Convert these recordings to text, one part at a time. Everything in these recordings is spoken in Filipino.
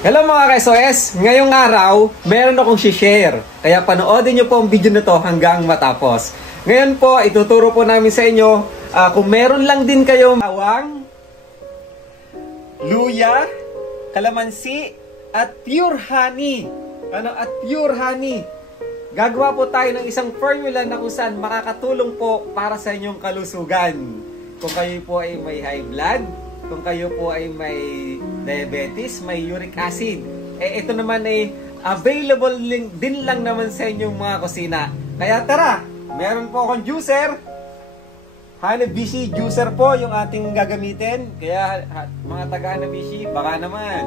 Hello mga ka-SOS! Ngayong araw, meron akong share. Kaya panoodin nyo po ang video na to hanggang matapos. Ngayon po, ituturo po namin sa inyo kung meron lang din kayo bawang, luya, kalamansi, at pure honey. At pure honey. Gagawa po tayo ng isang formula na kung saan makakatulong po para sa inyong kalusugan. Kung kayo po ay may high blood, kung kayo po ay may diabetes, may uric acid, ito naman ay available din lang naman sa inyong mga kusina. Kaya tara, meron po akong juicer. Hanabishi juicer po yung ating gagamitin. Kaya mga taga Hanabishi, baka naman.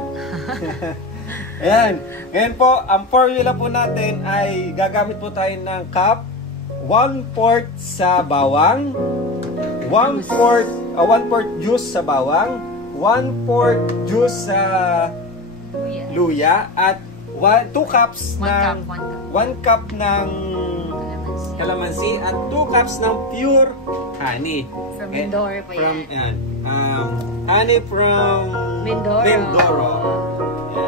Ayan. Ngayon po, ang formula po natin ay gagamit po tayo ng cup, 1/4 sa bawang, 1/4 juice sa bawang, 1/4 juice sa luya, at 2 cups ng 1 cup ng kalamansi, at 2 cups ng pure honey. From Mindoro po yan. Honey from Mindoro.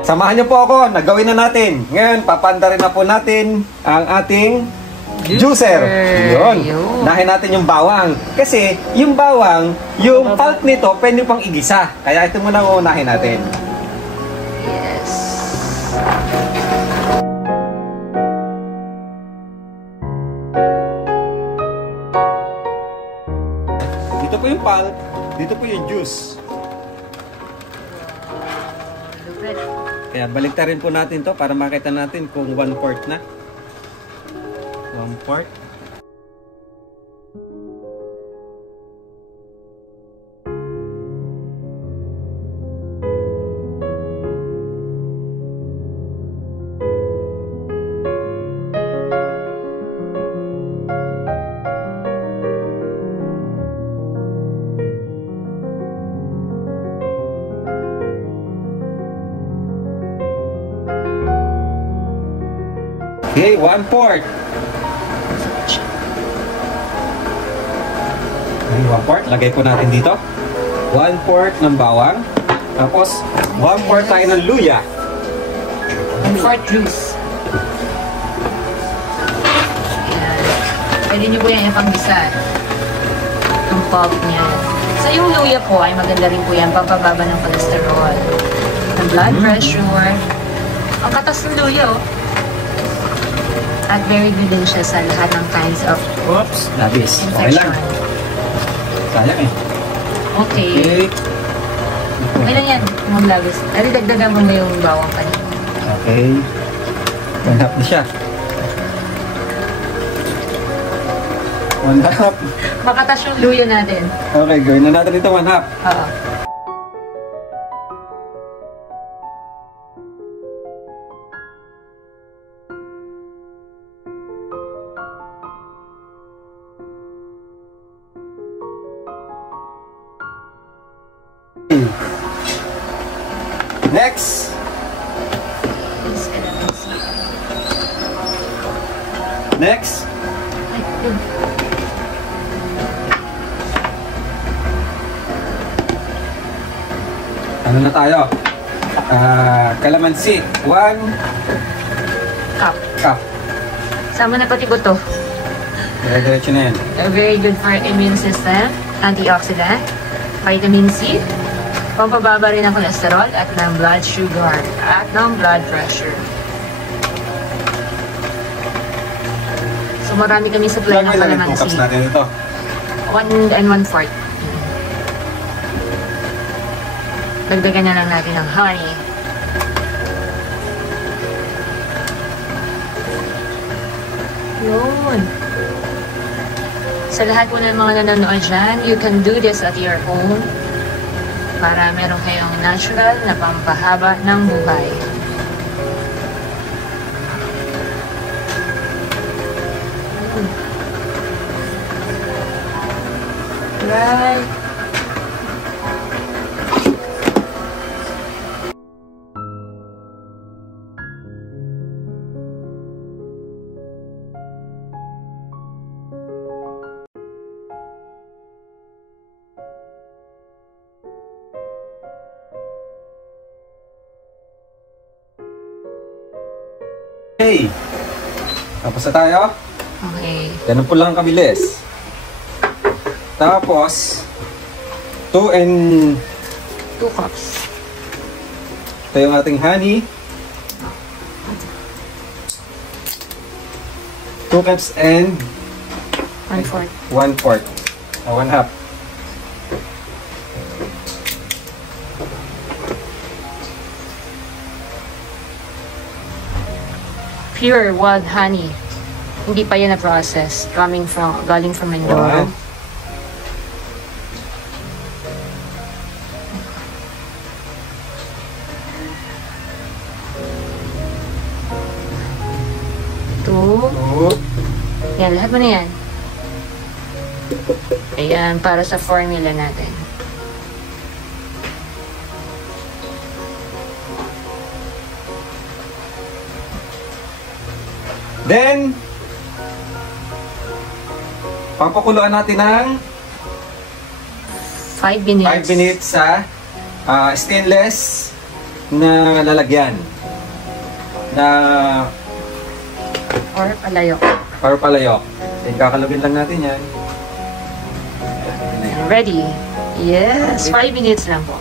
Samahan niyo po ako, nagawin na natin. Ngayon, papanda rin na po natin ang ating juicer. Yun. Nahin natin yung bawang. Kasi yung bawang, yung pulp nito, pwede pang igisa. Kaya ito muna ang unahin natin. Yes. Dito po yung pulp, dito po yung juice. Kaya baliktarin po natin to para makita natin kung 1/4 na. 1/4. Okay, 1/4. Okay, 1/4. Lagay po natin dito. 1/4 ng bawang. Tapos, 1/4 tayo ng luya. 1/4 juice. Pwede nyo po yan ipang-gisa. Ang pulp niya. So, yung luya po ay maganda rin po yan. Pampababa ng cholesterol, ng blood pressure. Ang katas ng luya, oh. At very good din siya sa lahat ng kinds of Labis. Okay lang. infection. Sayang eh. Okay. Okay lang yan. Mga labis. Ari, dagdagan mo na yung bawang kanina. Okay. 1/2 na siya. 1/2. Makatas yung luya natin. Okay, gawin na natin ito 1/2. Oo. Next. Next. Ano na tayo? Kalamansi. 1 cup. Sama na pati buto. Dire-diretso na yan. Very good for immune system, antioxidant, vitamin C, pampababa rin ng cholesterol at ng blood sugar at ng blood pressure. So marami kami supply ng kalamansi. 2 cups natin ito. 1 and 1/4. Dagdagan na lang natin ng honey. Yun. Sa lahat po ng mga nanonood dyan, you can do this at your home para meron kayong natural na pampahaba ng buhay. Right. Okay. Tapos na tayo. Okay. Ganun po lang kabilis. Tapos, 2 cups. ito yung ating honey. 2 cups and 1/4. 1/4. 1/2. Pure wild honey. Hindi pa yan na-process. Galing from Mindoro. 1. Two. 2. Yan, lahat mo na yan. Ayan, para sa formula natin. Then, papakuluan natin ng 5 minutes. 5 minutes sa stainless na lalagyan na Or palayok. or palayok. Then, kakalugin lang natin yan. Ready? Yes, 5 minutes lang po.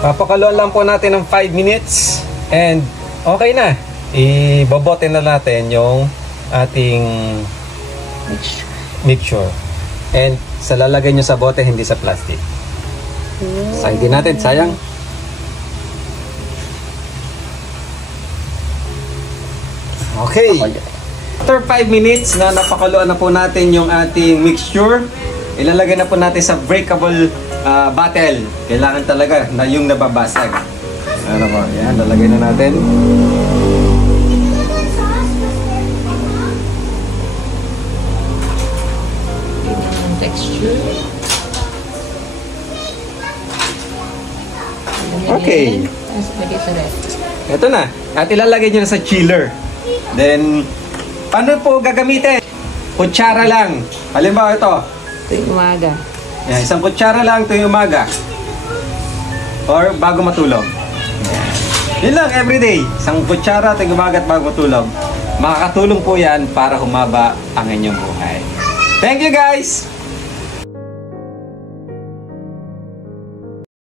Papakaluan lang po natin ng 5 minutes and okay na. Ibobote na natin yung ating mixture. And sa lalagay nyo sa bote, hindi sa plastic. Sayang din natin, sayang. Okay. After 5 minutes na napakaluan na po natin yung ating mixture, ilalagay na po natin sa breakable bottle. Kailangan talaga na yung nababasag. Ano po? Yan, lalagay na natin. Texture. Okay. Lagay sa ref. Ito na. At ilalagay nyo na sa chiller. Then, paano po gagamitin? Kutsara lang. Halimbawa ito. Tuwing umaga. Yan, isang kutsara lang tuwing umaga. Or bago matulog. Yan. Yun lang, everyday. Isang kutsara tuwing umaga at bago matulog. Makakatulong po yan para humaba ang inyong buhay. Thank you guys!